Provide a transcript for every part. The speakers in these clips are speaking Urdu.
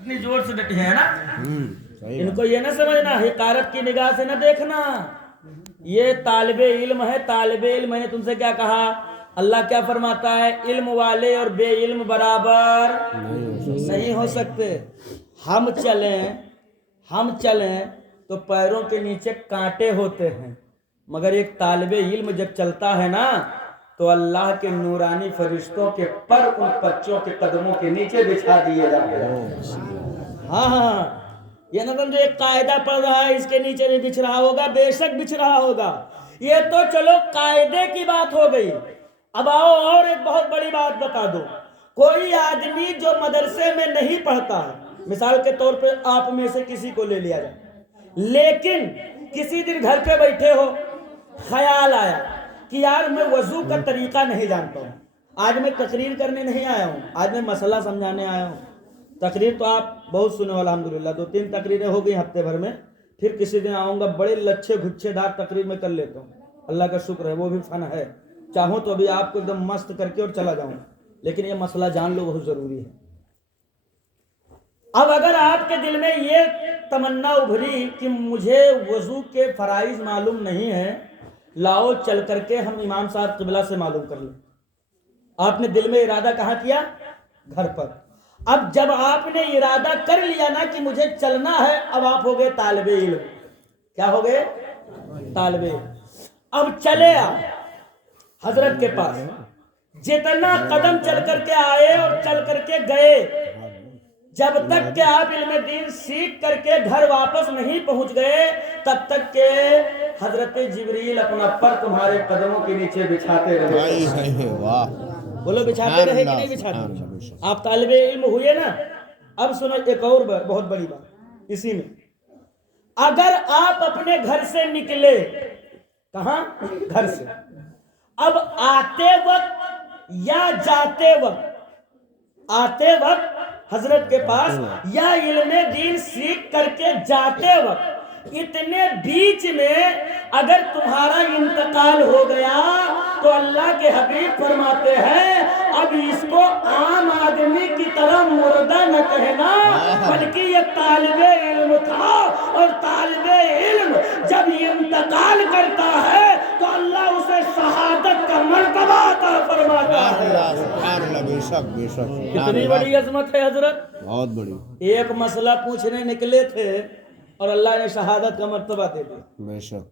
اپنی زور سے ڈٹی ہے نا. ان کو یہ نہ سمجھنا حقارت کی نگاہ سے نہ دیکھنا. یہ طالب علم ہے. طالب علم. میں نے تم سے کیا کہا؟ اللہ کیا فرماتا ہے؟ علم والے اور بے علم برابر نہیں ہو سکتے. ہم چلیں تو پیروں کے نیچے کانٹے ہوتے ہیں، مگر ایک طالب علم جب چلتا ہے نا تو اللہ کے نورانی فرشتوں کے پر ان بچوں کے قدموں کے نیچے بچھا دیے جاتے ہیں. ہاں یہ نہ جو ایک قاعدہ پڑھ رہا ہے اس کے نیچے بھی بچھ رہا ہوگا، بے شک بچھ رہا ہوگا. یہ تو چلو قاعدے کی بات ہو گئی. اب آؤ اور ایک بہت بڑی بات بتا دو. کوئی آدمی جو مدرسے میں نہیں پڑھتا ہے، مثال کے طور پہ آپ میں سے کسی کو لے لیا جائے، لیکن کسی دن گھر پہ بیٹھے ہو، خیال آیا کہ یار میں وضو کا طریقہ نہیں جانتا ہوں، آج میں تقریر کرنے نہیں آیا ہوں، آج میں مسئلہ سمجھانے آیا ہوں. تقریر تو آپ بہت سنے ہو الحمدللہ، 2-3 تقریریں ہو گئی ہفتے بھر میں. پھر کسی دن آؤں گا، بڑے لچھے گھچے دار تقریر میں کر لیتا ہوں. اللہ کا شکر ہے، وہ بھی فن ہے. چاہوں تو ابھی آپ کو ایک دم مست کر کے اور چلا جاؤں، لیکن یہ مسئلہ جان لو بہت ضروری ہے. اب اگر آپ کے دل میں یہ تمنا ابھری کہ مجھے وضو کے فرائض معلوم نہیں ہے، لاؤ چل کر کے ہم امام صاحب قبلہ سے معلوم کر لیں. آپ نے دل میں ارادہ کہاں کیا؟ گھر پر. اب جب آپ نے ارادہ کر لیا نا کہ مجھے چلنا ہے، اب آپ ہو گئے طالب علم. کیا ہو گئے؟ طالب علم. اب چلے آپ حضرت کے پاس، جتنا قدم چل کر کے آئے اور چل کر کے گئے، جب تک کہ آپ علم دین سیکھ کر کے گھر واپس نہیں پہنچ گئے، تب تک کہ حضرت جبریل اپنا پر تمہارے قدموں کے نیچے بچھاتے رہے. بولو بچھاتے رہے کہ نہیں بچھاتے؟ آپ طالب علم ہوئے نا. اب سنو ایک اور بہت بڑی بات اسی میں. اگر آپ اپنے گھر سے نکلے، کہاں؟ گھر سے. اب آتے وقت یا جاتے وقت، آتے وقت حضرت کے پاس یا علم دین سیکھ کر کے جاتے وقت، اتنے بیچ میں اگر تمہارا انتقال ہو گیا تو اللہ کے حبیب فرماتے ہیں اب اس کو عام آدمی کی طرح مردہ نہ کہنا، بلکہ یہ طالب علم تھا. اور طالب علم جب انتقال کرتا ہے تو اللہ اسے شہادت کا مرتبہ عطا فرماتا ہے. کتنی بڑی عظمت ہے حضرت. بہت بڑی. ایک مسئلہ پوچھنے نکلے تھے اور اللہ نے شہادت کا مرتبہ دے دیا. بے شک.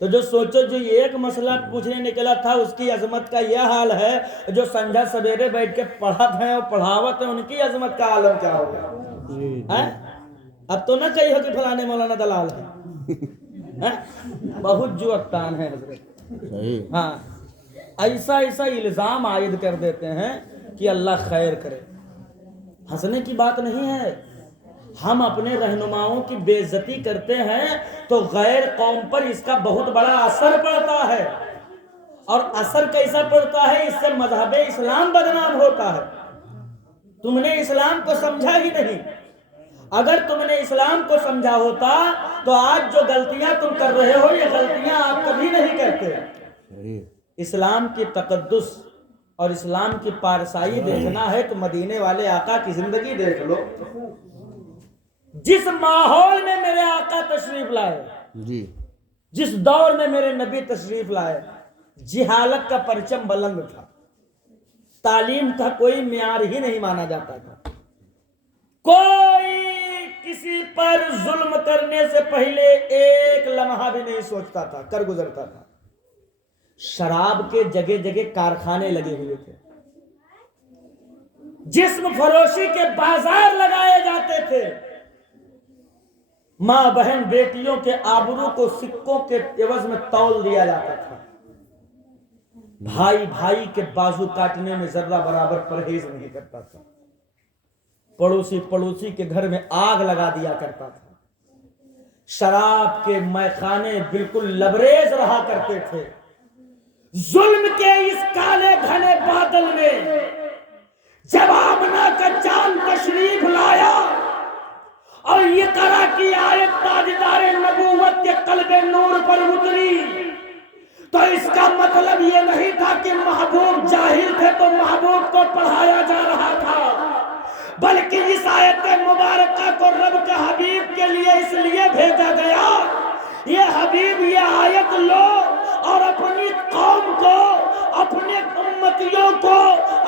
تو جو سوچو، جو ایک مسئلہ پوچھنے نکلا تھا اس کی عظمت کا یہ حال ہے، جو سنجھا سویرے بیٹھ کے پڑھت ہیں اور پڑھاوت ہیں ان کی عظمت کا عالم کیا ہوگا. اب تو نہ کہی ہو کہ فلانے مولانا دلال ہے. بہت جو اقتان ہے حضرت. ہاں ایسا الزام عائد کر دیتے ہیں کہ اللہ خیر کرے. ہنسنے کی بات نہیں ہے. ہم اپنے رہنماؤں کی بے عزتی کرتے ہیں تو غیر قوم پر اس کا بہت بڑا اثر پڑتا ہے. اور اثر کیسا پڑتا ہے؟ اس سے مذہب اسلام بدنام ہوتا ہے. تم نے اسلام کو سمجھا ہی نہیں. اگر تم نے اسلام کو سمجھا ہوتا تو آج جو غلطیاں تم کر رہے ہو یہ غلطیاں آپ کبھی نہیں کرتے. اسلام کی تقدس اور اسلام کی پارسائی دیکھنا ہے تو مدینے والے آقا کی زندگی دیکھ لو. جس ماحول میں میرے آقا تشریف لائے، جی، جس دور میں میرے نبی تشریف لائے، جہالت کا پرچم بلند تھا. تعلیم کا کوئی معیار ہی نہیں مانا جاتا تھا. کوئی کسی پر ظلم کرنے سے پہلے ایک لمحہ بھی نہیں سوچتا تھا، کر گزرتا تھا. شراب کے جگہ جگہ کارخانے لگے ہوئے تھے، جسم فروشی کے بازار لگائے جاتے تھے. ماں بہن بیٹیوں کے آبرو کو سکوں کے عوض میں تول دیا جاتا تھا. بھائی بھائی کے بازو کاٹنے میں ذرہ برابر پرہیز نہیں کرتا تھا. پڑوسی کے گھر میں آگ لگا دیا کرتا تھا. شراب کے میخانے بالکل لبریز رہا کرتے تھے. ظلم کے اس کالے گھنے بادل میں جب آمنہ کا چاند تشریف لایا اور یہ طرح کی آیت تاجدار نبوت کے قلب نور پر اتری، تو اس کا مطلب یہ نہیں تھا کہ محبوب جاہل تھے تو محبوب کو پڑھایا جا رہا تھا، بلکہ اس آیت مبارکہ کو رب کے حبیب کے لیے اس لیے بھیجا گیا، یہ حبیب یہ آیت لو اور اپنی قوم کو، اپنے امتیوں کو،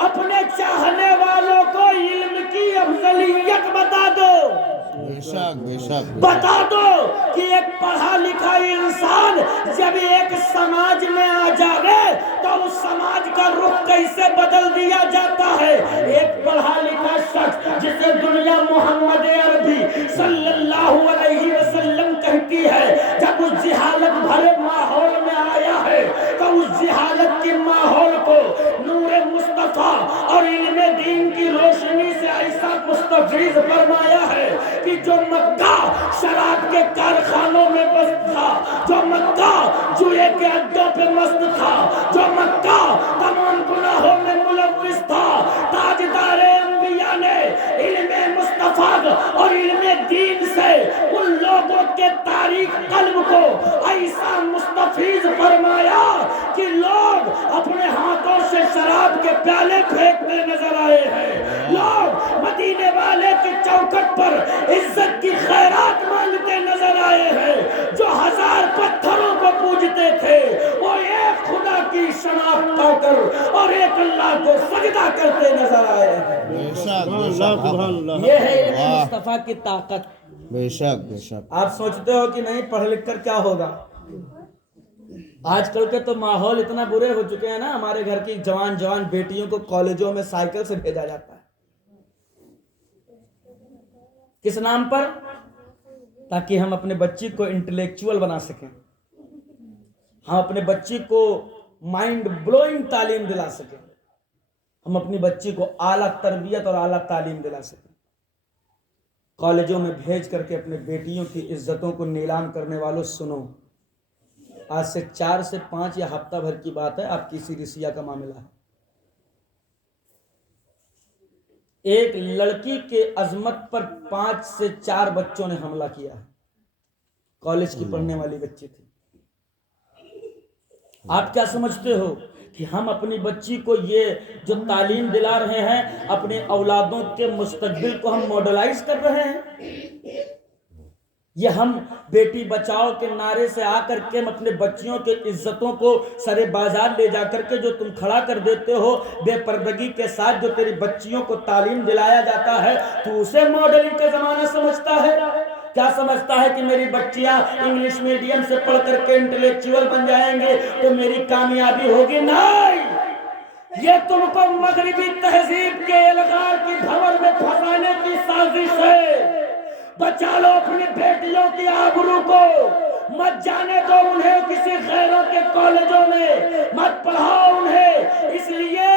اپنے چاہنے والوں کو علم کی افضلیت بتا دو، بے شک بے شک بتا دو کہ ایک پڑھا لکھا انسان جب ایک سماج میں آ جاوے تو اس سماج کا رخ کیسے بدل دیا جاتا ہے۔ ایک پڑھا لکھا شخص جسے دنیا محمد عربی صلی اللہ علیہ وسلم کہتی ہے، جب اس جہالت بھرے ماحول میں آیا ہے تو اس جہالت کے ماحول کو نور مصطفیٰ اور علم دین کی روشنی سے ایسا مستفیض فرمایا ہے کہ جو مکہ شراب کے کارخانوں میں مست تھا، جو مکہ جوئے کے اڈوں پہ مست تھا، جو مکہ تمام گناہوں میں ملوث تھا، تاجدار انبیاء نے علم مصطفیٰ اور علم دین سے ان لوگوں کے تاریخ قلب کو ایسا مستفیض فرمایا کہ لوگ اپنے ہاتھوں سے شراب کے پیالے پھینکتے نظر آئے ہیں، لوگ مدینے والے کی چوکھٹ پر عزت کی خیرات مانگتے نظر آئے ہیں، جو 1000 پتھروں کو پوجتے تھے وہ ایک خدا کی شناخت پا کر اور ایک اللہ کو سجدہ کرتے نظر آئے ہیں۔ بے شک بے شک یہ ہے علم مصطفیٰ کی طاقت۔ بے شک بے شک۔ آپ سوچتے ہو کہ نہیں پڑھ لکھ کر کیا ہوگا؟ آج کل کے تو ماحول اتنا برے ہو چکے ہیں نا، ہمارے گھر کی جوان بیٹیوں کو کالجوں میں سائیکل سے بھیجا جاتا ہے، کس نام پر؟ تاکہ ہم اپنے بچی کو انٹلیکچوئل بنا سکیں، ہم اپنے بچی کو مائنڈ بلوئنگ تعلیم دلا سکیں، ہم اپنی بچی کو اعلیٰ تربیت اور اعلیٰ تعلیم دلا سکیں۔ کالجوں میں بھیج کر کے اپنے بیٹیوں کی عزتوں کو نیلام کرنے والوں سنو، آج سے 4 سے 5 یا ہفتہ بھر کی بات ہے، آپ کی سیریسیا کا معاملہ ہے، ایک لڑکی کے عظمت پر 5 سے 4 بچوں نے حملہ کیا ہے، کالج کی پڑھنے والی بچی تھی۔ آپ کیا سمجھتے ہو کہ ہم اپنی بچی کو یہ جو تعلیم دلا رہے ہیں، اپنے اولادوں کے مستقبل کو ہم ماڈلائز کر رہے ہیں؟ یہ ہم بیٹی بچاؤ کے نعرے سے آ کر کے اپنے بچیوں کے عزتوں کو سرے بازار لے جا کر کے جو تم کھڑا کر دیتے ہو، بے پردگی کے ساتھ جو تیری بچیوں کو تعلیم دلایا جاتا ہے، تو اسے ماڈلنگ کا زمانہ سمجھتا ہے؟ کیا سمجھتا ہے کہ میری بچیاں انگلش میڈیم سے پڑھ کر کے انٹلیکچوئل بن جائیں گے تو میری کامیابی ہوگی؟ نہیں، یہ تم کو مغربی تہذیب کے الغار کی بھنور میں پھنسانے کی سازش ہے۔ بچا لو اپنی بیٹیوں کی آبرو کو، مت جانے دو انہیں کسی غیروں کے کالجوں میں، مت پڑھاؤ انہیں، اس لیے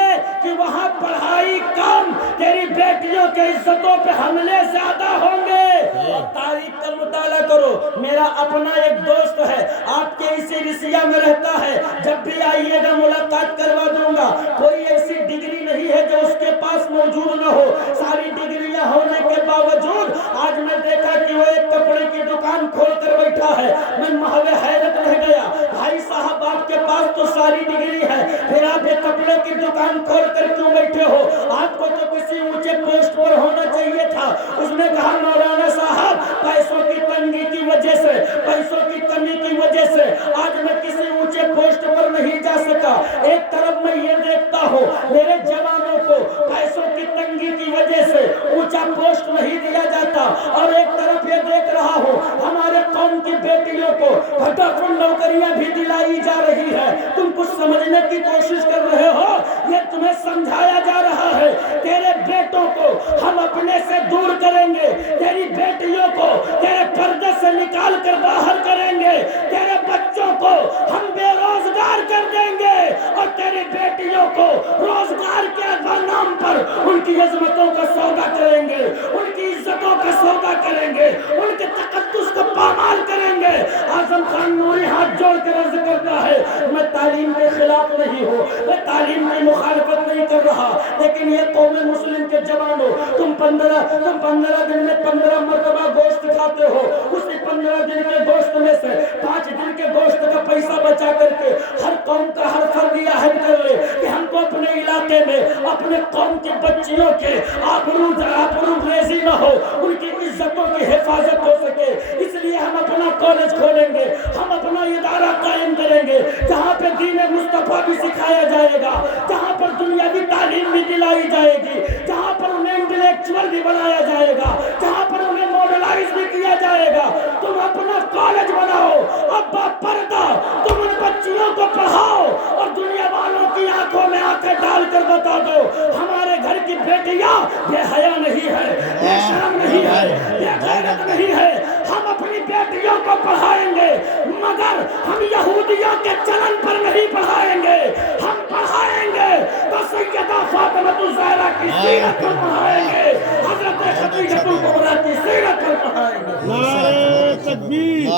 کہ وہاں پڑھائی کم، تیری بیٹیوں کے عزتوں پہ حملے زیادہ ہوں گے۔ اور تاریخ کا مطالعہ کرو، میرا اپنا ایک دوست ہے، آپ کے اسی رسیا میں رہتا ہے، جب بھی آئیے گا ملاقات کروا دوں گا۔ کوئی ایسی ڈگری نہیں ہے جو اس کے پاس موجود نہ ہو، ساری ڈگریاں ہونے کے باوجود آج میں دیکھا کہ وہ ایک کپڑے کی دکان کھول کر بیٹھا ہے، میں محو حیرت رہ گیا۔ بھائی صاحب آپ کے پاس تو ساری ڈگری ہے، پھر آپ ایک کپڑے کی دکان کھول کر کیوں بیٹھے ہو؟ آپ کو تو کسی اونچے پوسٹ پر ہونا چاہیے تھا۔ اس نے کہا مولانا صاحب پیسوں کی تنگی کی وجہ سے، پیسوں کی کمی کی وجہ سے آج میں کسی اونچے پوسٹ پر نہیں جا سکا۔ ایک طرف میں یہ دیکھتا ہوں میرے جوانوں کو پیسوں کی تنگی کی وجہ سے اونچا پوسٹ نہیں دیا جاتا، اور ایک طرف یہ دیکھ رہا ہوں ہمارے قوم کی بیٹیوں کو پھٹافٹ نوکریاں بھی دلائی جا رہی ہے۔ تم کچھ سمجھنے کی کوشش کر رہے ہو؟ یہ تمہیں سمجھایا جا رہا ہے تیرے بیٹوں کو ہم اپنے سے دور کریں گے، تیری بیٹیوں کو تیرے پردے سے نکال کر باہر کریں گے، تیرے بچوں کو ہم بے روزگار کر دیں گے، اور تیری بیٹیوں کو روزگار کے نام پر ان کی عظمتوں کا سودا کریں گے، ان کی عزتوں کا سودا کریں گے، ان کے تقدس کو پامال کریں گے۔ اعظم خان نوری ہاتھ ہاتھ جوڑ کر عرض کرتا ہے میں تعلیم کے خلاف نہیں ہوں, میں تعلیم کی مخالفت نہیں کر رہا, لیکن یہ قوم مسلم کے جوانوں, تم 15 دن میں 15 مرتبہ گوشت کھاتے ہو, اسی 15 دن کے گوشت میں سے 5 دن کے گوشت کا پیسہ بچا کر کے ہر قوم کا ہر فرد یہ عہد کر لے کہ ہم کو اپنے علاقے میں اپنے قوم کی بچیوں کے آبرو ریزی نہ ہو, ان کی عزتوں کی حفاظت ہو سکے, اس لیے ہم اپنا کالج کھولیں گے, ہم اپنا ادارہ قائم کریں گے جہاں پہ دین مصطفیٰ بھی سکھایا جائے گا, جہاں پر دنیاوی تعلیم بھی دلائی جائے گی, جہاں پر انہیں انٹلیکچوئل بھی بنایا جائے گا, جہاں پر انہیں ماڈلائز بھی کیا جائے گا. تم اپنا کالج بناؤ, ابا پردہ تم ان بچیوں کو پڑھاؤ اور دنیا والوں کی آنکھوں میں آنکھیں ڈال کر بتا دو ہمارے گھر کی بیٹیاں بے حیا نہیں ہے, بے شرم نہیں ہے, بے غیرت نہیں ہے. ہم اپنی بیٹیوں کو پڑھائیں گے مگر ہم یہودیوں کے چلن پر نہیں پڑھائیں گے, ہم پڑھائیں گے تو سیدہ فاطمہ الزہرا کی سیرت پر پڑھائیں گے, حضرت خدیجہ الکبریٰ کی سیرت پر پڑھائیں گے. نعرہ تکبیر,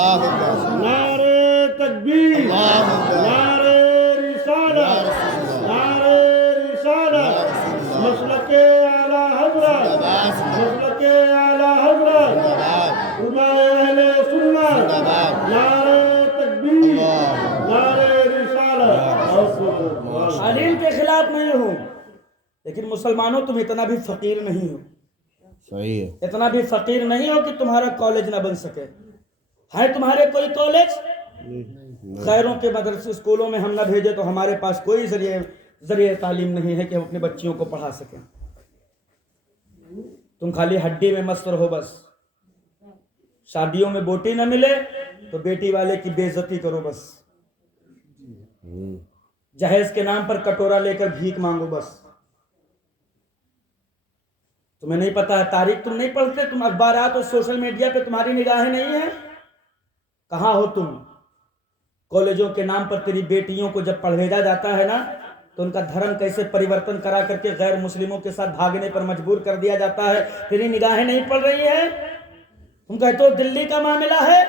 نعرہ تکبیر, نعرہ رسالت, نعرہ رسالت, مسلک اعلی حضرت, مسلک اعلی حضرت, علماء اہل سنت, نعرہ تکبیر, نعرہ رسالت. تعلیم کے خلاف نہیں ہوں, لیکن مسلمانوں تم اتنا بھی فقیر نہیں ہو, صحیح ہے. اتنا بھی فقیر نہیں ہو کہ تمہارا کالج نہ بن سکے. ہے تمہارے کوئی کالج؟ غیروں کے مدرسے اسکولوں میں ہم نہ بھیجے تو ہمارے پاس کوئی ذریعہ تعلیم نہیں ہے کہ ہم اپنے بچیوں کو پڑھا سکیں. تم خالی ہڈی میں مست رہو بس, شادیوں میں بوٹی نہ ملے تو بیٹی والے کی بے عزتی کرو بس, جہیز کے نام پر کٹورا لے کر بھیک مانگو بس. تمہیں نہیں پتا ہے تاریخ, تم نہیں پڑھتے, تم اخبارات اور سوشل میڈیا پہ تمہاری نگاہیں نہیں ہیں. کہاں ہو تم؟ کالجوں کے نام پر تیری بیٹیوں کو جب پڑھایا جاتا ہے نا تو ان کا دھرم کیسے پریورتن کرا کر کے غیر مسلموں کے ساتھ بھاگنے پر مجبور کر دیا جاتا ہے, تیری نگاہیں نہیں پڑ رہی ہیں. تم کہتے ہو دلی کا معاملہ ہے,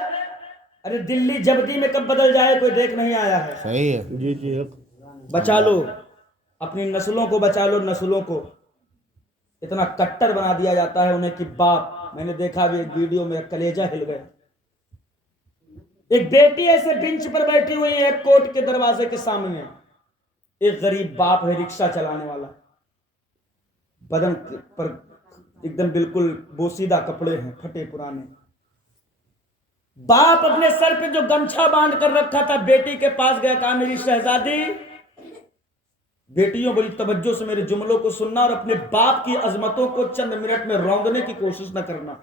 ارے دلی جبدی میں کب بدل جائے کوئی دیکھ نہیں آیا ہے. صحیح ہے. جی جی, بچا لو اپنی نسلوں کو, بچا لو نسلوں کو. اتنا کٹر بنا دیا جاتا ہے انہیں کہ باپ, میں نے دیکھا بھی ایک ویڈیو میں کلیجہ ہل گیا. ایک بیٹی ایسے بنچ پر بیٹھی ہوئی ہے ایک کوٹ کے دروازے کے سامنے, ایک غریب باپ ہے رکشہ چلانے والا, بدن پر ایک دم بالکل بوسیدہ کپڑے ہیں پھٹے پرانے. باپ اپنے سر پہ جو گمچھا باندھ کر رکھا تھا بیٹی کے پاس گیا, کہا میری شہزادی, بیٹیوں بڑی توجہ سے میرے جملوں کو سننا اور اپنے باپ کی عظمتوں کو چند منٹ میں روندنے کی کوشش نہ کرنا,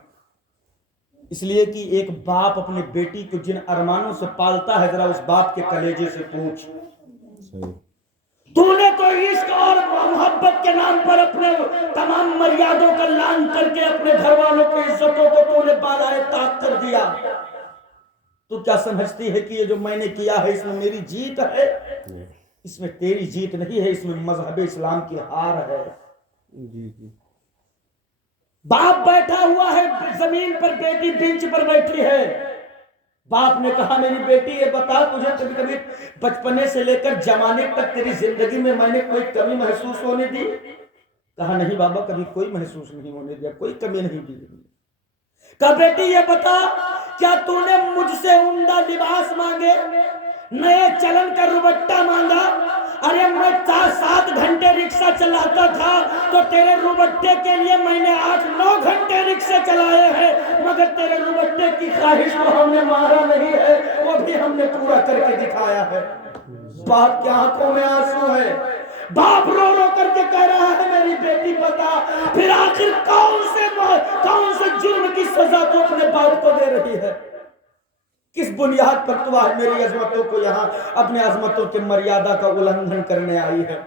اس لیے کہ ایک باپ اپنے بیٹی کو جن ارمانوں سے پالتا ہے ذرا اس باپ کے کلیجے سے پوچھ. تو نے تو عشق اور محبت کے نام پر اپنے تمام مریادوں کا لان کر کے اپنے گھر والوں کی عزتوں کو تو نے بالائے طاق کر دیا. تو کیا سمجھتی ہے کہ یہ جو میں نے کیا ہے اس میں میری جیت ہے؟ اس میں تیری جیت نہیں ہے, اس میں مذہب اسلام کی ہار ہے. باپ بیٹھا ہوا ہے زمین پر, بیٹی بینچ پر بیٹھی ہے. باپ نے کہا میری بیٹی یہ بتا تجھے کبھی کبھی بچپنے سے لے کر جوانی تک تیری زندگی میں نے کوئی کمی محسوس ہونے دی؟ کہا نہیں بابا کبھی کوئی محسوس نہیں ہونے دیا, کوئی کمی نہیں دی. کہا بیٹی یہ بتا کیا تو نے مجھ سے عمدہ لباس مانگے, نئے چلن کا روبٹہ مانگا؟ ارے میں 7 گھنٹے رکشہ چلاتا تھا تو تیرے روبٹے کے لیے میں نے 8-9 گھنٹے رکشے چلائے ہیں, مگر تیرے روبٹے کی خواہش کو ہم نے مارا نہیں ہے, وہ بھی ہم نے پورا کر کے دکھایا ہے. باپ کی آنکھوں میں آنسو ہے, باپ رو رو کر کے کہہ رہا ہے میری بیٹی بتا پھر آخر کون سے جرم کی سزا تو اپنے باپ کو دے رہی ہے؟ کس بنیاد پر تو آج میری عظمتوں کو یہاں اپنے عظمتوں کے مریادہ کا النگھن کرنے آئی ہے؟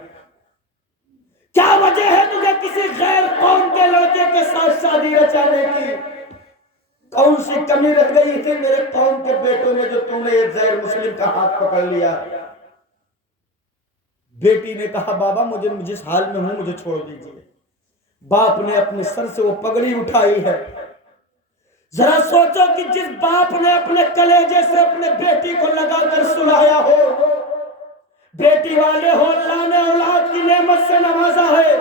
کیا وجہ ہے تجھے کسی غیر قوم کے لڑکے کے ساتھ شادی رچانے کی؟ کون سی کمی رہ گئی تھی میرے قوم کے بیٹوں میں جو تم نے ایک غیر مسلم کا ہاتھ پکڑ لیا؟ بیٹی نے کہا بابا مجھے جس حال میں ہوں مجھے چھوڑ دیجیے. باپ نے اپنے سر سے وہ پگڑی اٹھائی ہے, ذرا سوچو کہ جس باپ نے اپنے کلیجے سے اپنے بیٹی کو لگا کر سلایا ہو، بیٹی والے ہو، اللہ نے اولاد کی نعمت سے نوازا ہے،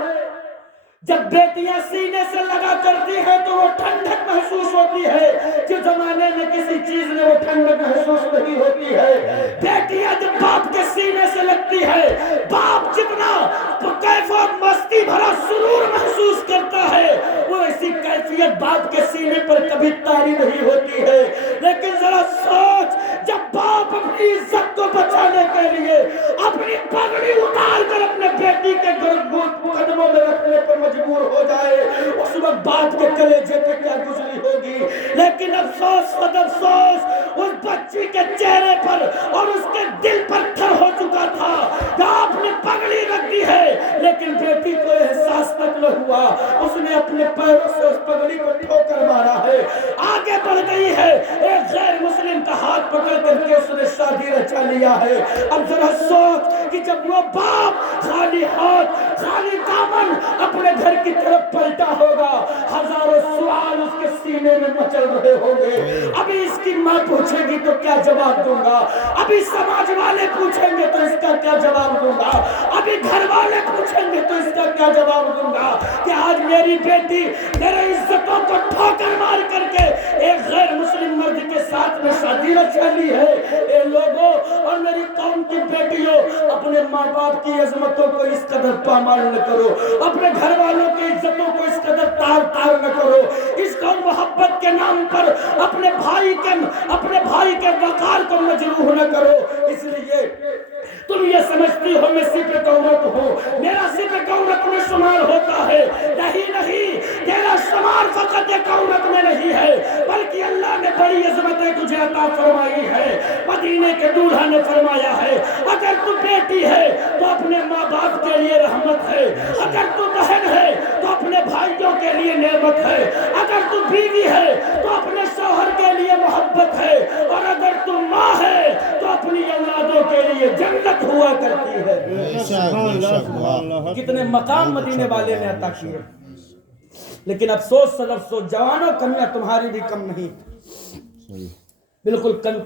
جب بیٹیاں سینے سے لگا کرتی ہیں تو وہ ٹھنڈک محسوس ہوتی ہے، جو زمانے میں کسی چیز میں وہ ٹھنڈک محسوس نہیں ہوتی ہے۔ بیٹیاں جب باپ کے سینے سے لگتی ہے، باپ جتنا کیف و مستی بھرا سرور محسوس کرتا ہے، وہ ایسی کیفیت باپ کے سینے پر کبھی طاری نہیں ہوتی ہے۔ لیکن ذرا سوچ، جب باپ اپنی عزت کو بچانے کے لیے اپنی پگڑی اتار کر اپنے بیٹی کے قدموں میں رکھنے پر مجبور ہو جائے، اس وقت باپ کے کلیجے پہ کیا گزری ہوگی۔ لیکن افسوس خود افسوس، اس بچی کے چہرے پر اور اس کے دل پر تھر ہو چکا تھا۔ باپ نے پگڑی رکھ دی ہے لیکن بیٹی کو احساس تک نہ ہوا، اس نے اپنے پیروں سے اس پگڑی کو ٹھوکر مارا ہے، آگے بڑھ گئی ہے، ایک غیر مسلم کا ہاتھ پکڑ کر کے اس نے شادی رچا لیا ہے۔ اب ذرا سوچ کہ جب وہ باپ خالی ہاتھ خالی دامن اپنے گھر کی طرف پلٹا ہوگا، ہزاروں سوال اس کے سینے میں مچل رہے ہوں گے۔ ابھی اس کی ماں پوچھے گی تو کیا جواب دوں گا، ابھی سماج والے پوچھیں گے تو اس کا کیا جواب دوں گا، ابھی گھر والے پوچھیں گے تو اس کا کیا جواب دوں گا کہ آج میری بیٹی میرے عزتوں کو ٹھوکر مار کر کے ایک غیر مسلم مرد کے ساتھ میں شادی رچا لی ہے۔ اے لوگوں اور میری قوم کی بیٹیوں، اپنے ماں باپ کی عظمتوں کو اس قدر پامال نہ کرو، اپنے گھر والوں کی عزتوں کو اس قدر تار تار نہ کرو، اس کو محبت کے نام پر اپنے بھائی کے وقار کو مجروح نہ کرو۔ اس لیے تم یہ سمجھتی ہو میں صرف ایک عورت ہوں، میرا صرف ایک عورت میں شمار ہوتا ہے، نہیں، تیرا شمار فقط ایک عورت میں نہیں ہے، بلکہ اللہ نے بڑی عظمتیں تجھے عطا فرمائی ہے۔ مدینے کے دولہا نے فرمایا ہے، اگر تو بیٹی ہے تو اپنے ماں باپ کے لیے رحمت ہے، اگر تو بہن ہے تو اپنے بھائیوں کے لیے نعمت ہے، اگر تو بیوی ہے تو اپنے شوہر کے لیے محبت ہے، اور اگر تو ماں ہے تو اپنی اولادوں کے لیے جنت ہوا کرتی ہے۔ کتنے مقام مدینے والے نے عطا کیے، لیکن افسوس جوانوں، کمیاں تمہاری بھی کم نہیں، بالکل